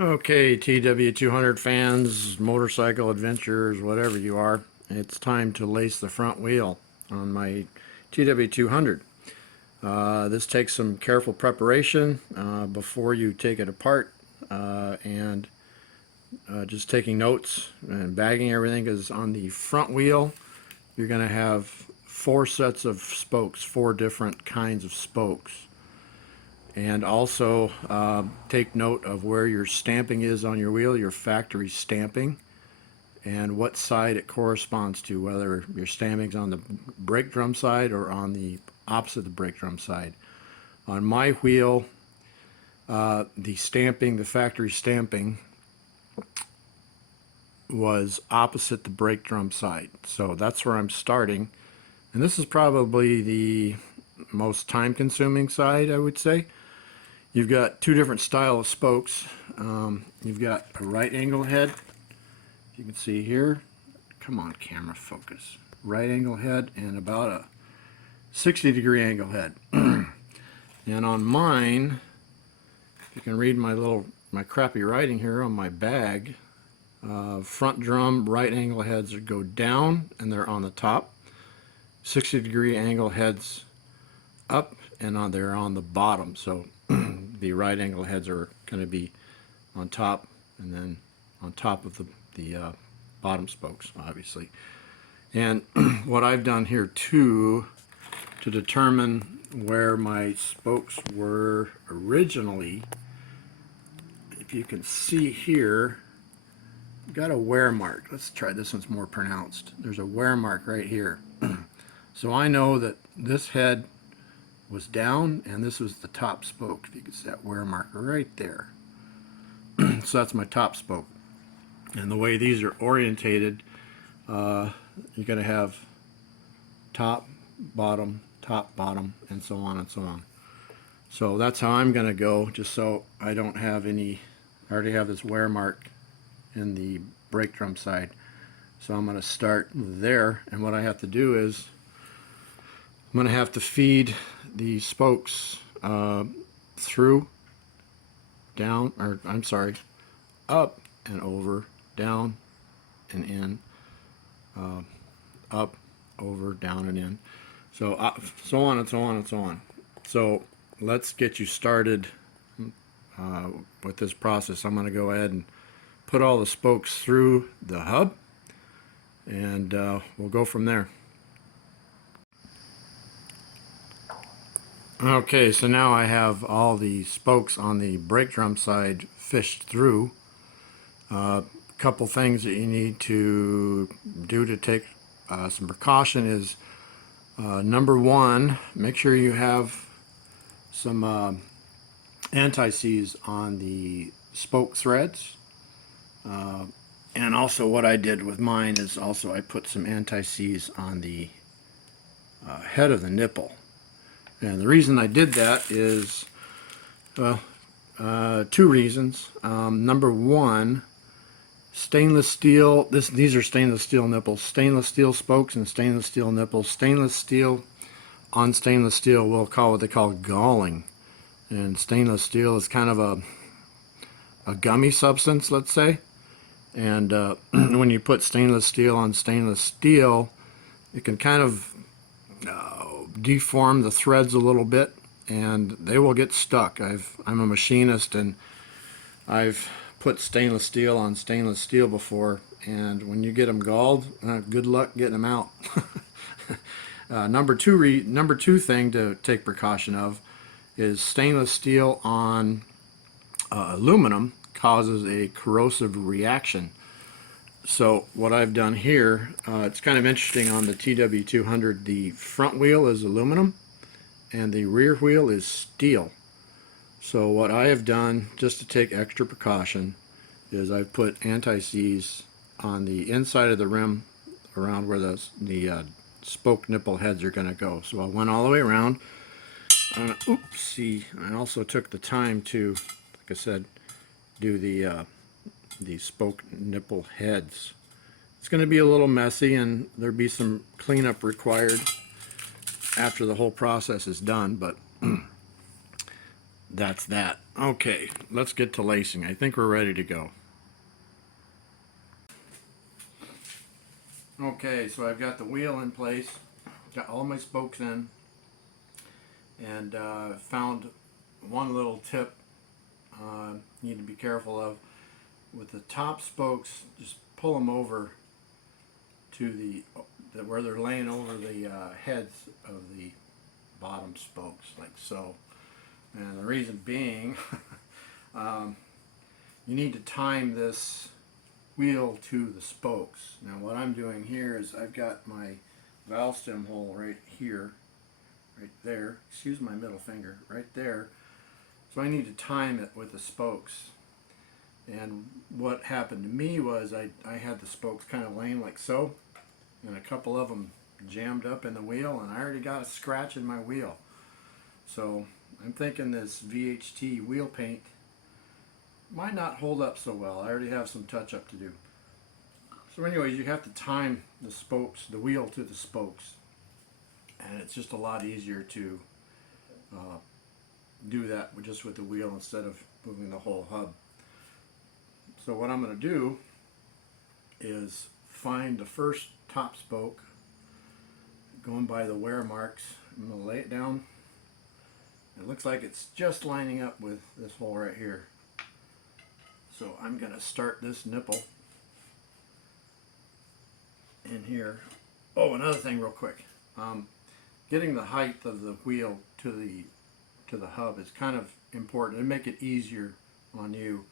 Okay, TW200 fans, motorcycle adventurers, whatever you are, it's time to lace the front wheel on my TW200. This takes some careful preparation before you take it apart and just taking notes and bagging everything, because on the front wheel you're going to have 4 sets of spokes, 4 different kinds of spokes. And also take note of where your stamping is on your wheel, your factory stamping, and what side it corresponds to, whether your stamping's on the brake drum side or on the opposite of the brake drum side. On my wheel, the stamping, the factory stamping, was opposite the brake drum side. So that's where I'm starting. And this is probably the most time-consuming side, I would say. You've got 2 different style of spokes. You've got a right angle head. You can see here. Come on, camera, focus. Right angle head and about a 60-degree angle head. And on mine, you can read my crappy writing here on my bag. Front drum right angle heads go down and they're on the top. 60-degree angle heads up and they're on the bottom. So the right angle heads are going to be on top, and then on top of the bottom spokes, obviously. And what I've done here too, to determine where my spokes were originally, if you can see here, I've got a wear mark. Let's try this one's more pronounced. There's a wear mark right here. So I know that this head was down and this was the top spoke. If you can see that wear marker right there. So that's my top spoke. And the way these are orientated, you're going to have top, bottom, and so on and so on. So that's how I'm going to go, just so I don't have any, I already have this wear mark in the brake drum side. So I'm going to start there, and what I have to do is I'm going to have to feed the spokes through, down, or I'm sorry, up and over, down and in, up, over, down and in. So so on and so on and so on. So let's get you started with this process. I'm going to go ahead and put all the spokes through the hub, and we'll go from there. Okay, so now I have all the spokes on the brake drum side fished through. Couple things that you need to do to take some precaution is, number 1, make sure you have some anti-seize on the spoke threads. And also what I did with mine is also I put some anti-seize on the head of the nipple. And the reason I did that is, well, 2 reasons. Number 1, stainless steel, these are stainless steel nipples. Stainless steel spokes and stainless steel nipples. Stainless steel on stainless steel will call what they call galling. And stainless steel is kind of a gummy substance, let's say. And when you put stainless steel on stainless steel, it can kind of deform the threads a little bit, and they will get stuck. I'm a machinist, and I've put stainless steel on stainless steel before, and when you get them galled, good luck getting them out. Number two thing to take precaution of is stainless steel on aluminum causes a corrosive reaction. So what I've done here, it's kind of interesting. On the TW200, the front wheel is aluminum and the rear wheel is steel. So what I have done, just to take extra precaution, is I've put anti-seize on the inside of the rim around where the spoke nipple heads are going to go. So I went all the way around. Oopsie. I also took the time to, like I said, do the spoke nipple heads. It's going to be a little messy, and there'll be some cleanup required after the whole process is done, but that's that. Okay, let's get to lacing. I think we're ready to go. Okay, so I've got the wheel in place, got all my spokes in, and found one little tip you need to be careful of. With the top spokes, just pull them over to where they're laying over the heads of the bottom spokes, like so. And the reason being, you need to time this wheel to the spokes. Now what I'm doing here is I've got my valve stem hole right here, right there, excuse my middle finger, right there. So I need to time it with the spokes. And what happened to me was I had the spokes kind of laying like so, and a couple of them jammed up in the wheel, and I already got a scratch in my wheel. So I'm thinking this VHT wheel paint might not hold up so well. I already have some touch up to do. So anyways, you have to time the spokes, the wheel to the spokes, and it's just a lot easier to do that just with the wheel instead of moving the whole hub. So what I'm going to do is find the first top spoke, going by the wear marks. I'm going to lay it down. It looks like it's just lining up with this hole right here. So I'm going to start this nipple in here. Oh, another thing real quick. Getting the height of the wheel to the hub is kind of important and make it easier on you.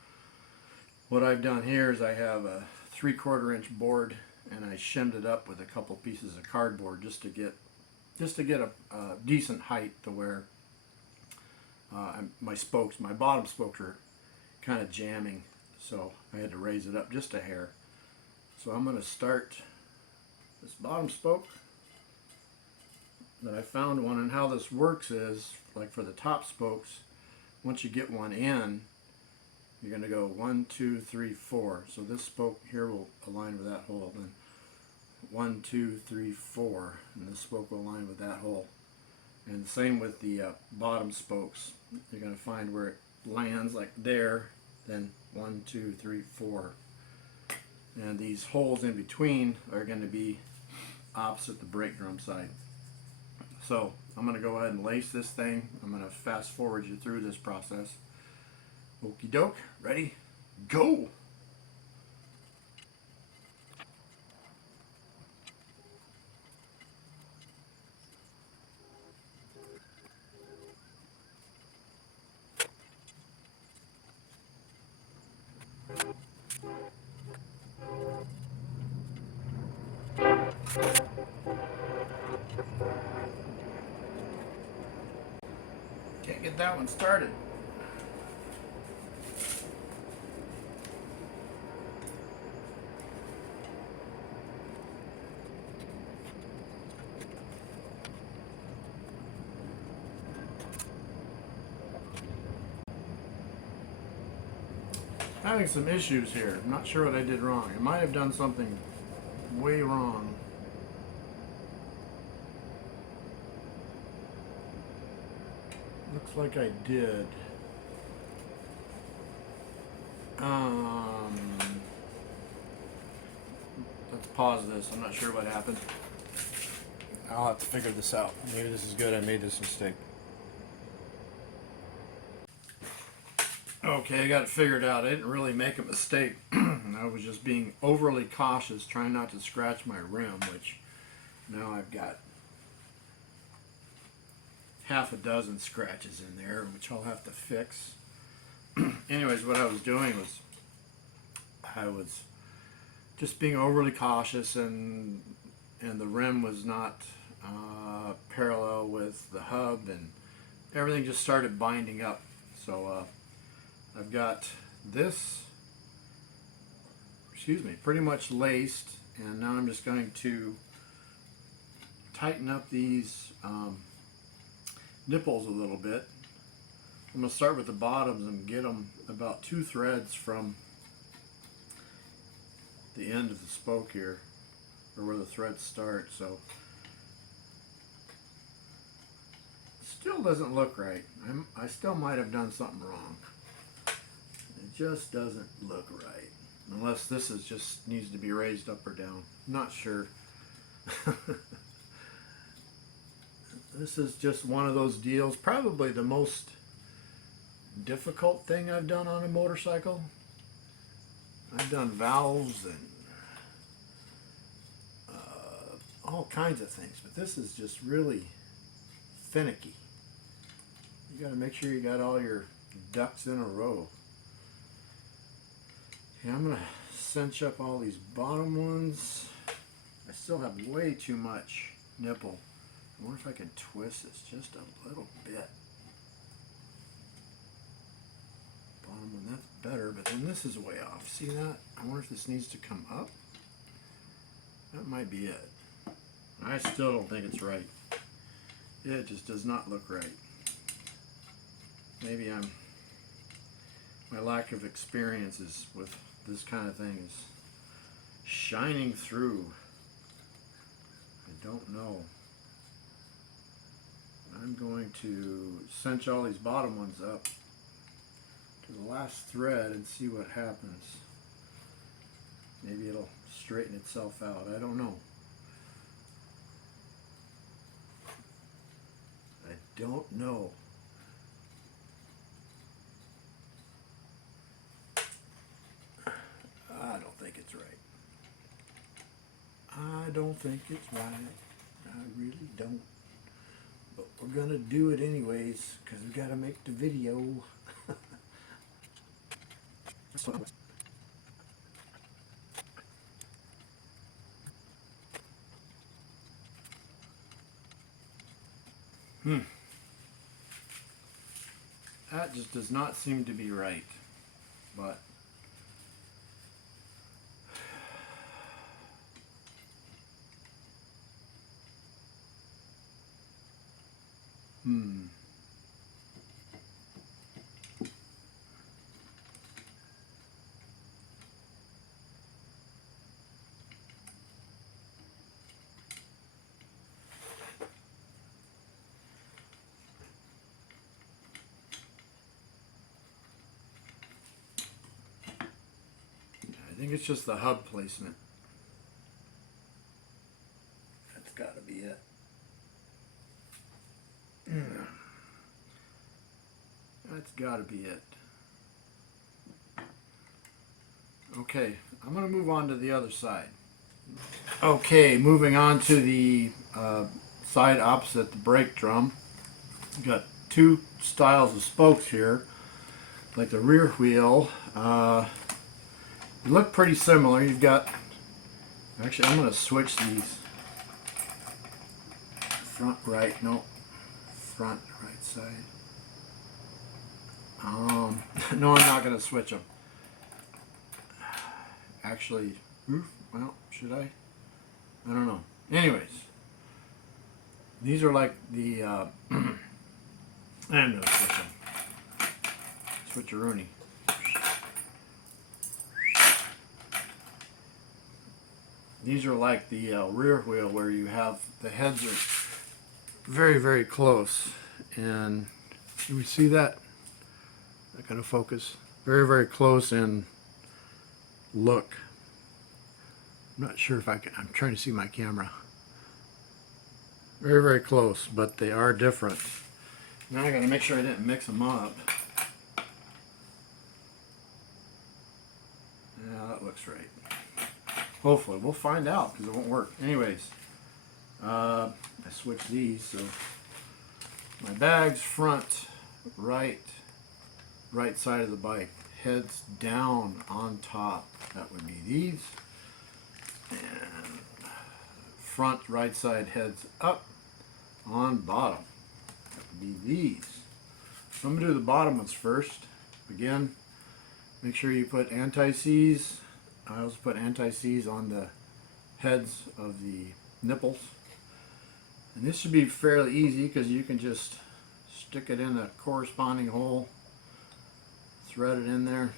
What I've done here is I have a 3/4 inch board, and I shimmed it up with a couple pieces of cardboard just to get a decent height to where my bottom spokes are kind of jamming, so I had to raise it up just a hair. So I'm going to start this bottom spoke that I found one, and how this works is, like for the top spokes, once you get one in, you're going to go 1, 2, 3, 4. So this spoke here will align with that hole. Then 1, 2, 3, 4, and this spoke will align with that hole. And the same with the bottom spokes. You're going to find where it lands, like there. Then 1, 2, 3, 4. And these holes in between are going to be opposite the brake drum side. So I'm going to go ahead and lace this thing. I'm going to fast forward you through this process. Okie doke, ready, go! Can't get that one started. Having some issues here. I'm not sure what I did wrong. I might have done something way wrong. Looks like I did. Let's pause this. I'm not sure what happened. I'll have to figure this out. Maybe this is good. I made this mistake. Okay, I got it figured out. I didn't really make a mistake. I was just being overly cautious, trying not to scratch my rim, which now I've got half a dozen scratches in there, which I'll have to fix. Anyways, what I was doing was I was just being overly cautious, and the rim was not parallel with the hub, and everything just started binding up. So I've got this, pretty much laced, and now I'm just going to tighten up these nipples a little bit. I'm going to start with the bottoms and get them about 2 threads from the end of the spoke here, or where the threads start. So Still doesn't look right. I still might have done something wrong. It just doesn't look right. Unless this is just needs to be raised up or down. Not sure. This is just one of those deals. Probably the most difficult thing I've done on a motorcycle. I've done valves and all kinds of things, but this is just really finicky. You got to make sure you got all your ducks in a row. Okay, I'm gonna cinch up all these bottom ones. I still have way too much nipple. I wonder if I can twist this just a little bit. Bottom one, that's better, but then this is way off. See that? I wonder if this needs to come up. That might be it. I still don't think it's right. It just does not look right. Maybe my lack of experiences with this kind of thing is shining through. I don't know. I'm going to cinch all these bottom ones up to the last thread and see what happens. Maybe it'll straighten itself out. I don't know. I don't know. I don't think it's right. I don't think it's right. I really don't. But we're going to do it anyways because we got to make the video. That just does not seem to be right. But I think it's just the hub placement. That's got to be it. That's got to be it. Okay, I'm going to move on to the other side. Okay, moving on to the side opposite the brake drum. We've got two styles of spokes here. Like the rear wheel, they look pretty similar. You've got, actually I'm going to switch these. Front right side. No, I'm not going to switch them. Actually, well, should I? I don't know. Anyways, these are like the, I'm going to switch them. Switcheroonie. These are like the rear wheel where you have the heads are very, very close. And do we see that? I gotta focus. Very, very close in look. I'm not sure if I can, I'm trying to see my camera. Very, very close, but they are different. Now I gotta make sure I didn't mix them up. Yeah, that looks right. Hopefully, we'll find out because it won't work. Anyways, I switched these, so my bag's front right side of the bike, heads down on top. That would be these, and front right side heads up on bottom. That would be these. So I'm gonna do the bottom ones first. Again, make sure you put anti-seize. I also put anti-seize on the heads of the nipples. And this should be fairly easy because you can just stick it in the corresponding hole, thread it in there.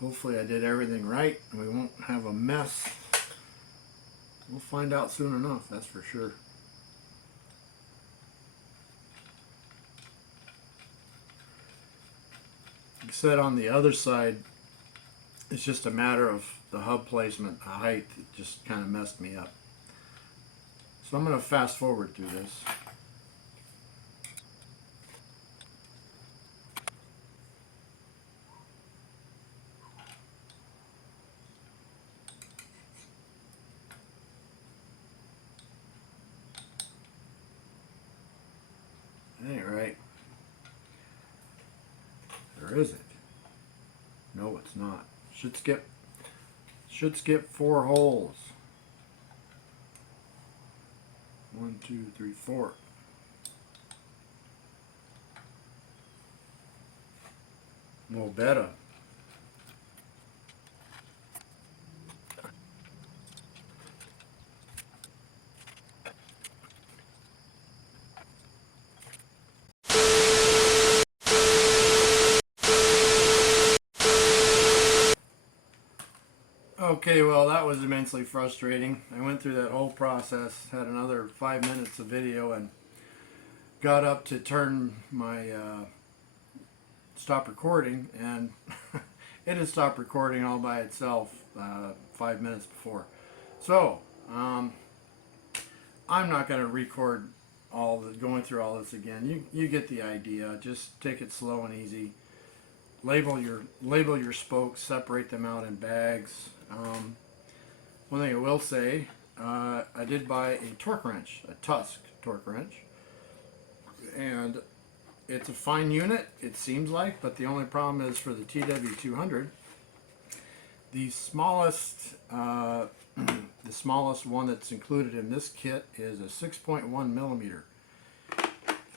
Hopefully I did everything right and we won't have a mess. We'll find out soon enough, that's for sure. Like I said, on the other side, it's just a matter of the hub placement, the height. It just kind of messed me up. So I'm going to fast forward through this. At any rate, or is it? No, it's not. Should skip 4 holes. 1, 2, 3, 4. No better. Okay, well, that was immensely frustrating. I went through that whole process, had another 5 minutes of video, and got up to turn my stop recording, and it had stopped recording all by itself 5 minutes before. So, I'm not going to record going through all this again. You get the idea. Just take it slow and easy. Label your spokes, separate them out in bags. One thing I will say, I did buy a torque wrench, a Tusk torque wrench, and it's a fine unit, it seems like, but the only problem is for the TW200, the smallest one that's included in this kit is a 6.1 millimeter,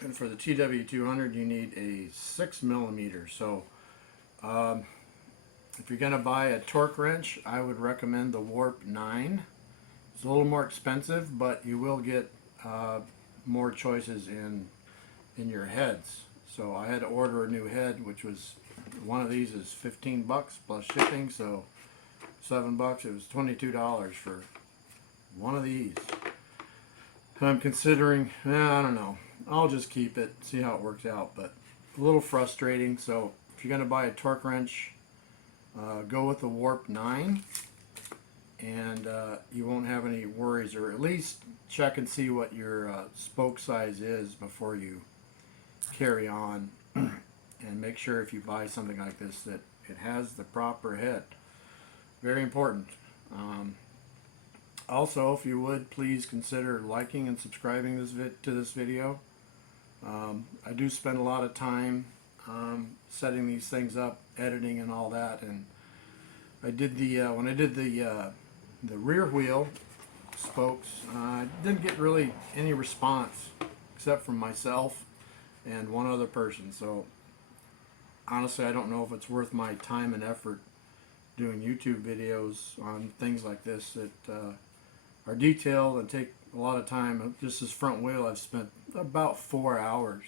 and for the TW200 you need a 6 millimeter. So if you're going to buy a torque wrench, I would recommend the Warp 9. It's a little more expensive, but you will get more choices in your heads. So I had to order a new head, which was, one of these is 15 bucks plus shipping, so $7. It was $22 for one of these. And I'm considering, I don't know, I'll just keep it, see how it works out, but a little frustrating. So if you're going to buy a torque wrench, go with the Warp 9, and you won't have any worries, or at least check and see what your spoke size is before you carry on, and make sure if you buy something like this that it has the proper head. Very important. Also, if you would, please consider liking and subscribing to this video. I do spend a lot of time setting these things up, editing and all that, and I did when I did the rear wheel spokes, I didn't get really any response except from myself and one other person. So honestly, I don't know if it's worth my time and effort doing YouTube videos on things like this that are detailed and take a lot of time. Just this front wheel, I've spent about 4 hours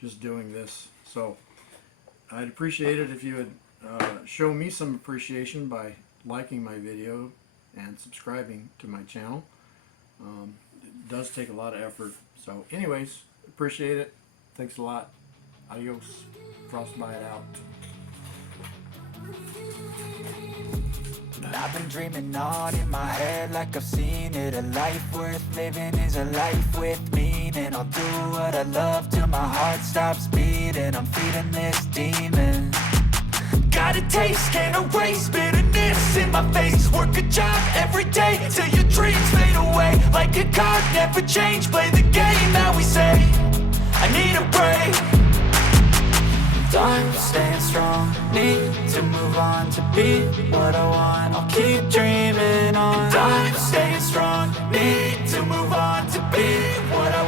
just doing this. So I'd appreciate it if you would show me some appreciation by liking my video and subscribing to my channel. It does take a lot of effort. So anyways, appreciate it. Thanks a lot. Adios. Frostbite out. I've been dreaming on in my head like I've seen it. A life worth living is a life with meaning. I'll do what I love till my heart stops beating. I'm feeding this demon. Got a taste, can't erase bitterness in my face. Work a job every day till your dreams fade away. Like a card, never change, play the game that we say. I need a break. I'm staying strong, need to move on to be what I want. I'll keep dreaming on. I'm staying strong, need to move on to be what I